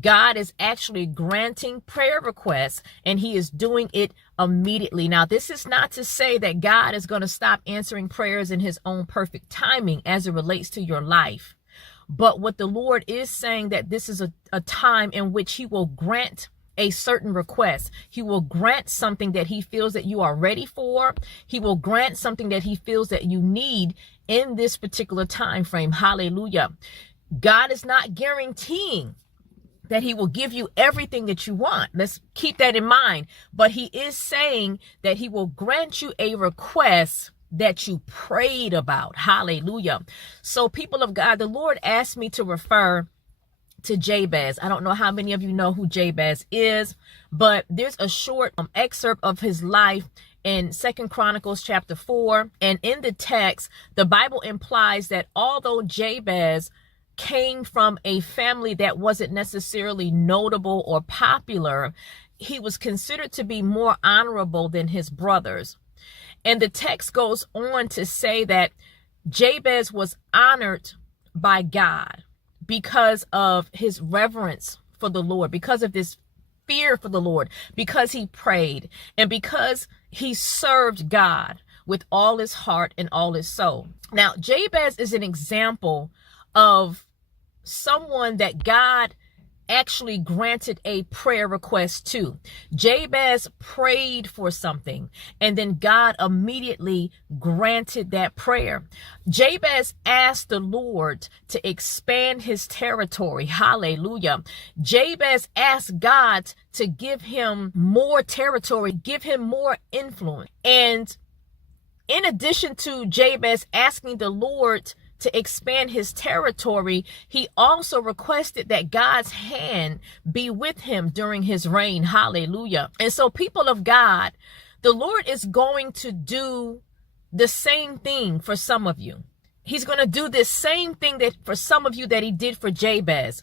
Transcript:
God is actually granting prayer requests, and he is doing it immediately. Now, this is not to say that God is going to stop answering prayers in his own perfect timing as it relates to your life. But what the Lord is saying, that this is a time in which he will grant a certain request. He will grant something that he feels that you are ready for. He will grant something that he feels that you need in this particular time frame. Hallelujah. God is not guaranteeing that he will give you everything that you want. Let's keep that in mind. But he is saying that he will grant you a request that you prayed about. Hallelujah. So people of God, the Lord asked me to refer to Jabez. I don't know how many of you know who Jabez is, but there's a short excerpt of his life in 2 Chronicles chapter 4. And in the text, the Bible implies that although Jabez came from a family that wasn't necessarily notable or popular, he was considered to be more honorable than his brothers. And the text goes on to say that Jabez was honored by God because of his reverence for the Lord, because of this fear for the Lord, because he prayed, and because he served God with all his heart and all his soul. Now, Jabez is an example of someone that God actually granted a prayer request to. Jabez prayed for something, and then God immediately granted that prayer. Jabez asked the Lord to expand his territory. Hallelujah. Jabez asked God to give him more territory, give him more influence. And in addition to Jabez asking the Lord to expand his territory, he also requested that God's hand be with him during his reign. Hallelujah. And so, people of God, the Lord is going to do the same thing for some of you. He's going to do this same thing that for some of you that he did for Jabez.